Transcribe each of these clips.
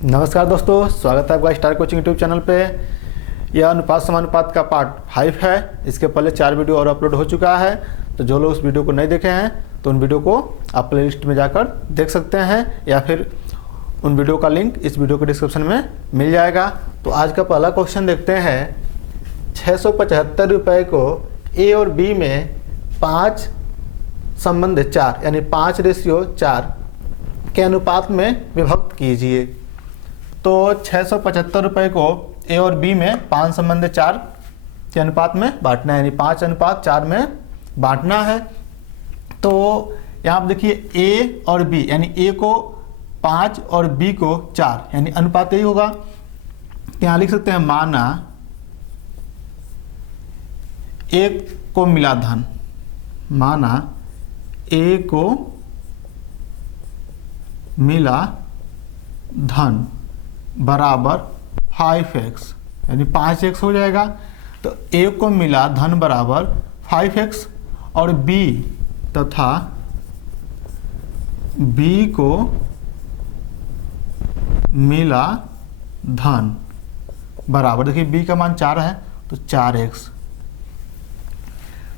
नमस्कार दोस्तों, स्वागत है आपका स्टार कोचिंग यूट्यूब चैनल पे। यह अनुपात समानुपात का पार्ट 5 है। इसके पहले 4 वीडियो और अपलोड हो चुका है, तो जो लोग उस वीडियो को नहीं देखे हैं तो उन वीडियो को आप प्लेलिस्ट में जाकर देख सकते हैं, या फिर उन वीडियो का लिंक इस वीडियो के डिस्क्रिप्शन में मिल जाएगा। तो आज का पहला क्वेश्चन देखते हैं। 675 रुपये को ए और बी में 5 संबंध 4 यानी 5:4 के अनुपात में विभक्त कीजिए। तो 675 रुपये को ए और बी में 5 संबंध 4 के अनुपात में बांटना है, यानी 5:4 में बांटना है। तो यहाँ पर देखिए ए और बी, यानी ए को 5 और बी को 4, यानी अनुपात यही होगा। यहाँ लिख सकते हैं माना ए को मिला धन, माना ए को मिला धन बराबर 5x, यानी 5x हो जाएगा। तो ए को मिला धन बराबर 5x और बी तथा बी को मिला धन बराबर, देखिए बी का मान 4 है तो 4x।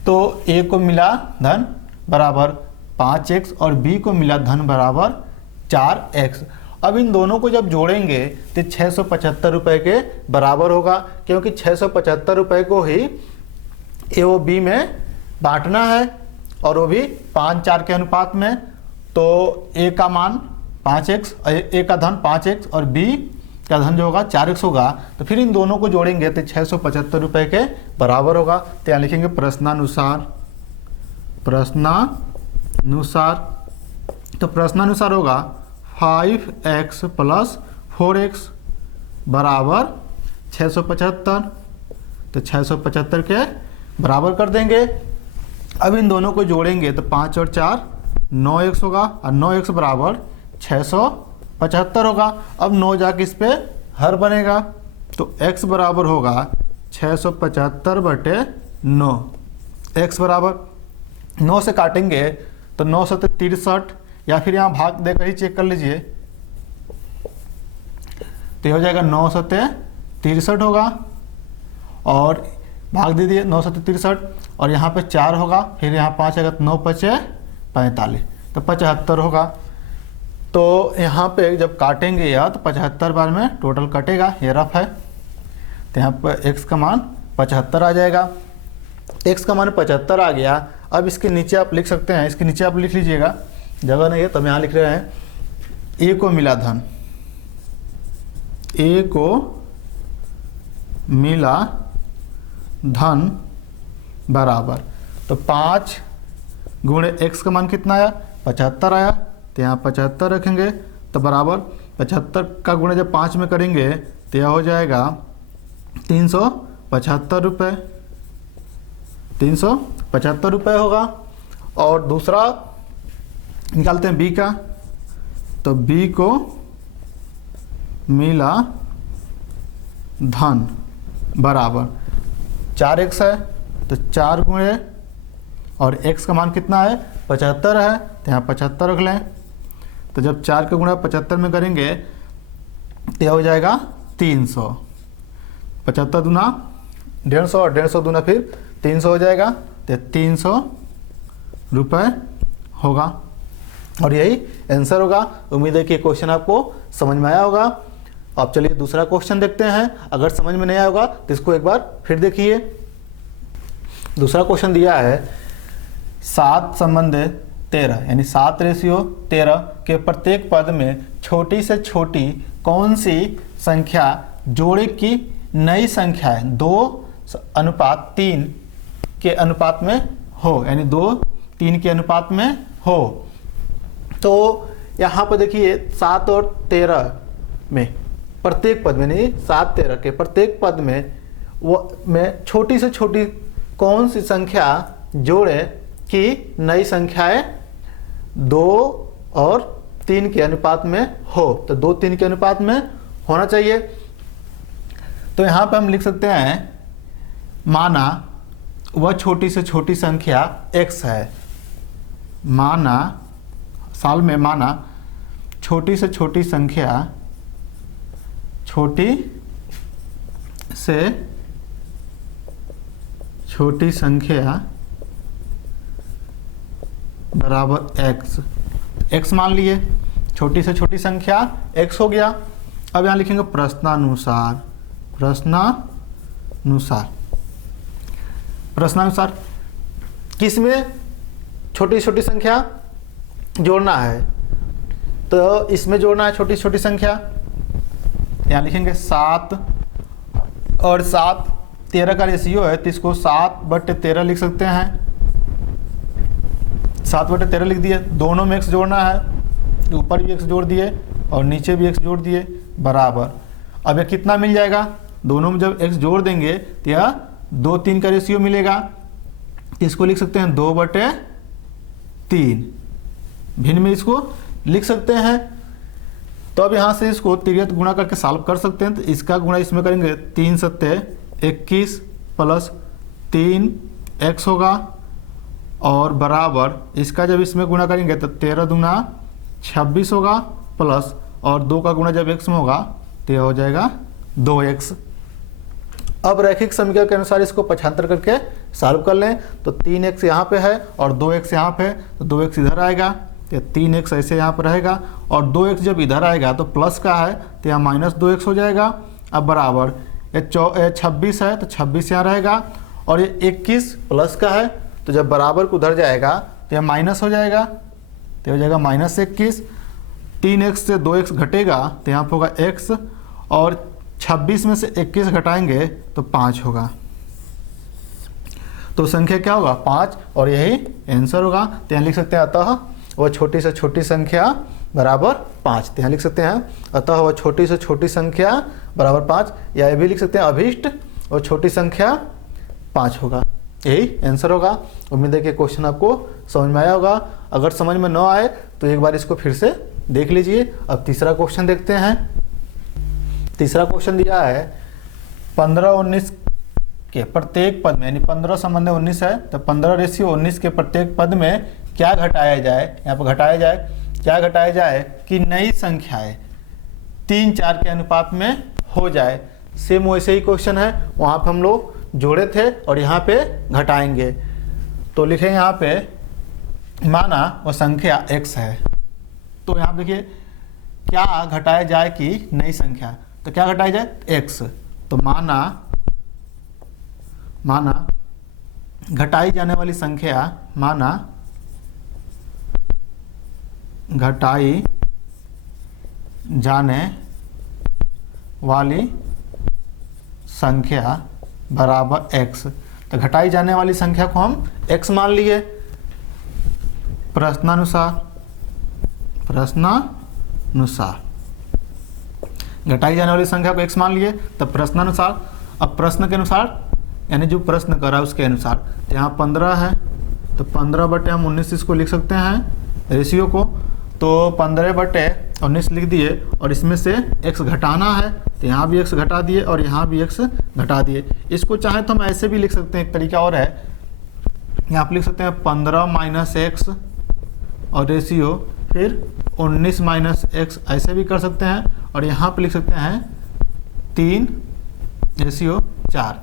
तो ए को मिला धन बराबर 5x और बी को मिला धन बराबर 4x। अब इन दोनों को जब जोड़ेंगे तो 675 रुपये के बराबर होगा, क्योंकि 675 रुपये को ही ए और बी में बांटना है, और वो भी 5-4 के अनुपात में। तो ए का मान 5x, ए का धन 5x और बी का धन जो होगा 4x होगा। तो फिर इन दोनों को जोड़ेंगे तो 675 रुपये के बराबर होगा। तो यहाँ लिखेंगे प्रश्नानुसार, प्रश्नानुसार। तो प्रश्नानुसार होगा 5x + 4x बराबर 675। तो 675 के बराबर कर देंगे। अब इन दोनों को जोड़ेंगे तो 5 और 4 9x होगा, और 9x बराबर 675 होगा। अब 9 जाके इस पे हर बनेगा, तो x बराबर होगा 675/9। x बराबर 9 से काटेंगे तो 9 × 63, या फिर यहाँ भाग देकर ही चेक कर लीजिए। तो ये हो जाएगा 9 × 63 होगा, और भाग दे दिए 9 × 63, और यहाँ पे 4 होगा, फिर यहाँ 5 आएगा तो 9 × 5 = 45, तो 75 होगा। तो यहाँ पे जब काटेंगे यह तो 75 बार में टोटल कटेगा, ये रफ है। तो यहाँ पर x का मान 75 आ जाएगा। x का मान 75 आ गया। अब इसके नीचे आप लिख सकते हैं, इसके नीचे आप लिख लीजिएगा, जगह नहीं है तो हम यहाँ लिख रहे हैं ए को मिला धन, ए को मिला धन बराबर, तो 5 × x का मान कितना आया 75 आया, तो यहाँ 75 रखेंगे। तो बराबर 75 का गुणा जब 5 में करेंगे तो यह हो जाएगा 375 रुपये, 375 रुपये होगा। और दूसरा निकालते हैं बी का, तो बी को मिला धन बराबर 4x है, तो 4 गुणे, और x का मान कितना है 75 है, तो यहाँ 75 रख लें। तो जब 4 का गुणा 75 में करेंगे तो यह हो जाएगा 300। 75 दूना 150, और 150 दूना फिर 300 हो जाएगा, तो 300 रुपये होगा, और यही आंसर होगा। उम्मीद है कि क्वेश्चन आपको समझ में आया होगा। अब चलिए दूसरा क्वेश्चन देखते हैं। अगर समझ में नहीं आया होगा तो इसको एक बार फिर देखिए। दूसरा क्वेश्चन दिया है 7 संबंध 13, यानी 7:13 के प्रत्येक पद में छोटी से छोटी कौन सी संख्या जोड़े की नई संख्या है 2:3 के अनुपात में हो, यानी 2:3 के अनुपात में हो। तो यहाँ पर देखिए 7 और 13 में प्रत्येक पद में, नहीं 7-13 के प्रत्येक पद में वो में छोटी से छोटी कौन सी संख्या जोड़े कि नई संख्याएं 2 और 3 के अनुपात में हो। तो 2-3 के अनुपात में होना चाहिए। तो यहाँ पे हम लिख सकते हैं माना वह छोटी से छोटी संख्या x है, माना साल में माना छोटी से छोटी संख्या छोटी से छोटी संख्या बराबर एक्स। एक्स मान लिए, छोटी से छोटी संख्या एक्स हो गया। अब यहाँ लिखेंगे प्रश्नानुसार। प्रश्नानुसार किस में छोटी छोटी संख्या जोड़ना है, तो इसमें जोड़ना है छोटी छोटी संख्या। यहाँ लिखेंगे 7 और 7 13 का रेशियो है, तो इसको 7/13 लिख सकते हैं। 7/13 लिख दिए। दोनों में x जोड़ना है, ऊपर भी x जोड़ दिए और नीचे भी x जोड़ दिए बराबर। अब ये कितना मिल जाएगा, दोनों में जब x जोड़ देंगे तो यह 2-3 का रेशियो मिलेगा। इसको लिख सकते हैं 2/3। भिन्न में इसको लिख सकते हैं। तो अब यहाँ से इसको तिर्यक गुणा करके सॉल्व कर सकते हैं। तो इसका गुणा इसमें करेंगे 3 × 21 प्लस 3x होगा और बराबर इसका जब इसमें गुणा करेंगे तो 13 दूना 26 होगा प्लस और 2 का गुणा जब x में होगा तो यह हो जाएगा 2x। अब रैखिक समीकरण के अनुसार इसको पक्षांतर करके सॉल्व कर लें। तो 3x यहाँ पे है और 2x यहाँ पे, तो 2x इधर आएगा, तो 3x ऐसे यहाँ पर रहेगा और 2x जब इधर आएगा तो प्लस का है तो यहाँ -2x हो जाएगा। अब बराबर ये 26 है तो 26 यहाँ रहेगा और ये 21 प्लस का है, तो जब बराबर को उधर जाएगा तो यह माइनस हो जाएगा, तो हो जाएगा -21। 3x से 2x घटेगा तो यहाँ पर होगा x और 26 में से 21 घटाएंगे तो 5 होगा। तो संख्या क्या होगा 5 और यही आंसर होगा। तो यहाँ लिख सकते हैं अतः वह छोटी से छोटी संख्या बराबर 5। तो यहाँ लिख सकते हैं अतः वह छोटी से छोटी संख्या बराबर 5, या ये भी लिख सकते हैं अभीष्ट और छोटी संख्या 5 होगा, यही आंसर होगा। उम्मीद है कि क्वेश्चन आपको समझ में आया होगा। अगर समझ में न आए तो एक बार इसको फिर से देख लीजिए। अब तीसरा क्वेश्चन देखते हैं। तीसरा क्वेश्चन दिया है 15-19 के प्रत्येक पद में, यानी 15 संबंध 19 है तो 15/19 के प्रत्येक पद में क्या घटाया जाए, यहाँ पर घटाया जाए, क्या घटाया जाए कि नई संख्याएं 3-4 के अनुपात में हो जाए। सेम वैसे ही क्वेश्चन है, वहाँ पे हम लोग जोड़े थे और यहाँ पे घटाएंगे। तो लिखें यहाँ पे माना वो संख्या x है, तो यहाँ देखिए क्या घटाया जाए कि नई संख्या, तो क्या घटाया जाए x। तो माना घटाई जाने वाली संख्या, माना घटाई जाने वाली संख्या बराबर x। तो घटाई जाने वाली संख्या को हम x मान लिए। प्रश्नानुसार घटाई जाने वाली संख्या को x मान लिए, तब प्रश्नानुसार, अब प्रश्न के अनुसार यानी जो प्रश्न करा उसके अनुसार, तो यहाँ 15 है तो 15/19 इसको लिख सकते हैं रेशियो को। तो 15/19 लिख दिए और इसमें से x घटाना है, तो यहाँ भी x घटा दिए और यहाँ भी x घटा दिए। इसको चाहे तो हम ऐसे भी लिख सकते हैं, एक तरीका और है, यहाँ पर लिख सकते हैं 15 - x और रेशियो फिर 19 - x, ऐसे भी कर सकते हैं। और यहाँ पे लिख सकते हैं 3/4,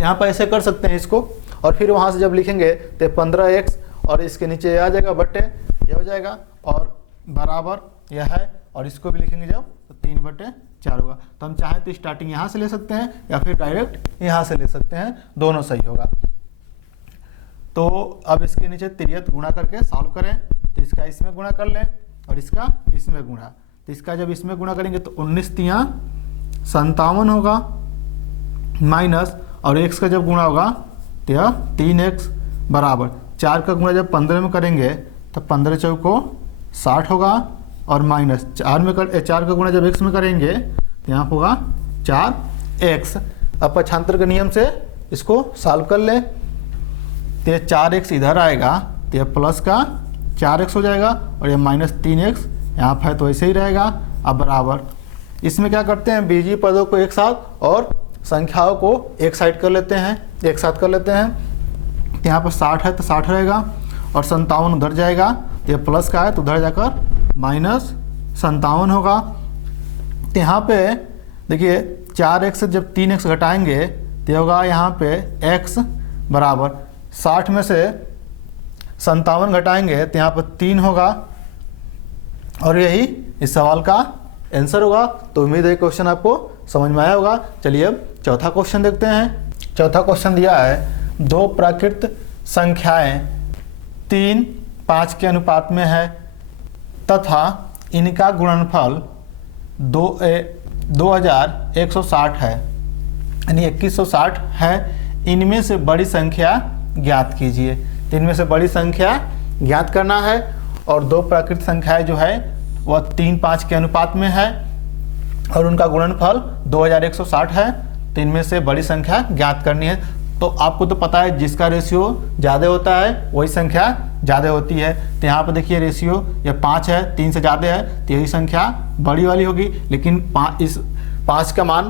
यहाँ पर ऐसे कर सकते हैं इसको। और फिर वहाँ से जब लिखेंगे तो 15x और इसके नीचे आ जाएगा बटे, ये हो जाएगा और बराबर यह है, और इसको भी लिखेंगे जब तो 3/4 होगा। तो हम चाहें तो स्टार्टिंग यहाँ से ले सकते हैं या फिर डायरेक्ट यहाँ से ले सकते हैं, दोनों सही होगा। तो अब इसके नीचे तिर्यक गुणा करके सॉल्व करें, तो इसका इसमें गुणा कर लें और इसका इसमें गुणा। तो इसका जब इसमें गुणा करेंगे तो 19×3 = 57 होगा, माइनस और x का जब गुणा होगा तो यह 3x बराबर 4 का गुणा जब 15 में करेंगे तो 15×4 = 60 होगा और माइनस 4 का गुणा जब x में करेंगे तो यहाँ होगा 4x। अब पक्षांतर के नियम से इसको सॉल्व कर लें, तो ये 4x इधर आएगा तो यह प्लस का 4x हो जाएगा और ये -3x यहाँ पर है तो ऐसे ही रहेगा। अब बराबर इसमें क्या करते हैं, बीजीय पदों को एक साथ और संख्याओं को एक साइड कर लेते हैं, एक साथ कर लेते हैं। यहाँ पर 60 है तो 60 रहेगा और 57 उधर जाएगा, तो ये प्लस का है तो उधर जाकर -57 होगा। तो यहाँ पे देखिए 4x से जब 3x घटाएंगे तो होगा यहाँ पे x बराबर 60 में से 57 घटाएंगे तो यहाँ पर 3 होगा और यही इस सवाल का आंसर होगा। तो उम्मीद है क्वेश्चन आपको समझ में आया होगा। चलिए अब चौथा क्वेश्चन देखते हैं। चौथा क्वेश्चन दिया है दो प्राकृत संख्याएं 3 5 के अनुपात में है तथा इनका गुणनफल 2160 है, यानी 2160 है। इनमें से बड़ी संख्या ज्ञात कीजिए। तो इनमें से बड़ी संख्या ज्ञात करना है और दो प्राकृत संख्याएं जो है वह 3 5 के अनुपात में है और उनका गुणनफल 2160 है। तो इनमें से बड़ी संख्या ज्ञात करनी है। तो आपको तो पता है जिसका रेशियो ज़्यादा होता है वही संख्या ज़्यादा होती है। तो यहाँ पर देखिए रेशियो या 5 है, 3 से ज़्यादा है तो यही संख्या बड़ी वाली होगी। लेकिन इस 5 का मान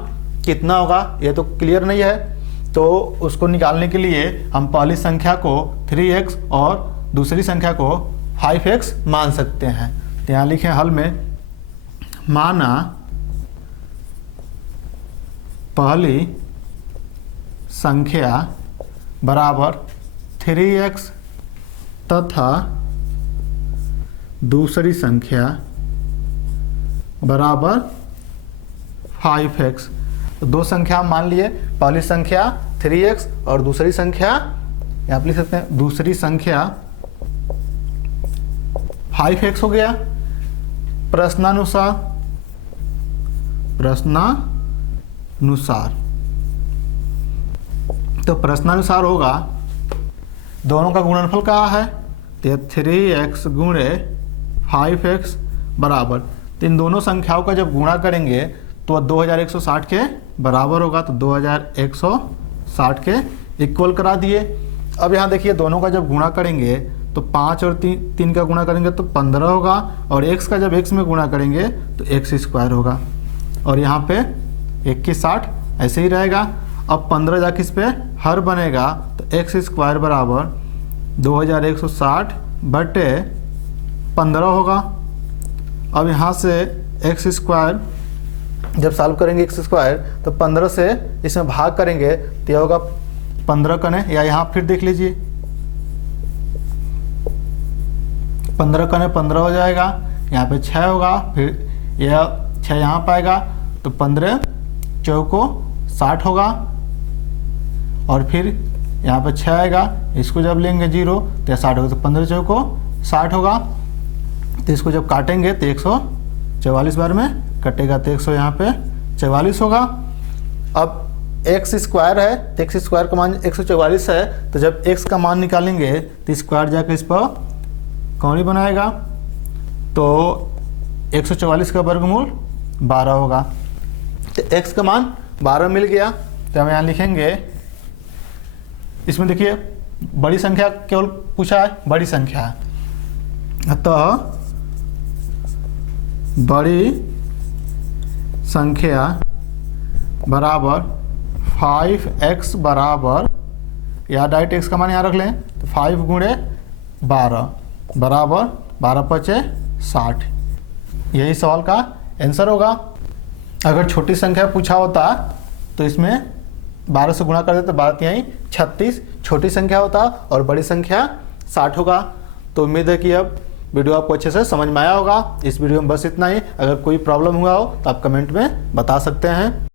कितना होगा ये तो क्लियर नहीं है। तो उसको निकालने के लिए हम पहली संख्या को 3x और दूसरी संख्या को 5x मान सकते हैं। तो यहाँ लिखें हल में, माना पहली संख्या बराबर 3x तथा दूसरी संख्या बराबर 5x। तो दो संख्या मान लिए, पहली संख्या 3x और दूसरी संख्या यहाँ पर लिख सकते हैं दूसरी संख्या 5x हो गया। प्रश्नानुसार तो प्रश्नानुसार होगा दोनों का गुणनफल क्या है तो 3x गुणे 5x बराबर, तो इन दोनों संख्याओं का जब गुणा करेंगे तो 2160 के बराबर होगा। तो 2160 के इक्वल करा दिए। अब यहाँ देखिए दोनों का जब गुणा करेंगे तो 5 और 3 का गुणा करेंगे तो 15 होगा और x का जब x में गुणा करेंगे तो x स्क्वायर होगा और यहाँ पे 2160 ऐसे ही रहेगा। अब 15 जाके इस पे हर बनेगा तो x स्क्वायर बराबर 2160 बटे 15 होगा। अब यहाँ से x स्क्वायर जब सॉल्व करेंगे x स्क्वायर तो 15 से इसमें भाग करेंगे तो यह होगा 15 कने, या यहाँ फिर देख लीजिए 15 कने 15 हो जाएगा, यहाँ पे 6 होगा, फिर यह 6 यहाँ पाएगा तो 15 चौको 60 होगा और फिर यहाँ पे 6 आएगा, इसको जब लेंगे 0 तो 60 होगा, तो 15 चौको 60 होगा। तो इसको जब काटेंगे तो 144 बार में कटेगा तो 100 यहाँ पे 44 होगा। अब x स्क्वायर है तो x स्क्वायर का मान 144 है, तो जब x का मान निकालेंगे तो स्क्वायर जाकर इस पर कौड़ी बनाएगा तो 144 का वर्गमूल 12 होगा। तो x का मान 12 मिल गया। तो हम यहाँ लिखेंगे, इसमें देखिए बड़ी संख्या केवल पूछा है, बड़ी संख्या है, अतः बड़ी संख्या बराबर 5x बराबर, या डायरेक्ट x का मान यहाँ रख लें तो 5 गुणे 12 बराबर 12 पचे 60। यही सवाल का आंसर होगा। अगर छोटी संख्या पूछा होता तो इसमें 12 से गुणा कर देते, 12 यहीं 36 छोटी संख्या होता और बड़ी संख्या 60 होगा। तो उम्मीद है कि अब वीडियो आपको अच्छे से समझ में आया होगा। इस वीडियो में बस इतना ही। अगर कोई प्रॉब्लम हुआ हो तो आप कमेंट में बता सकते हैं।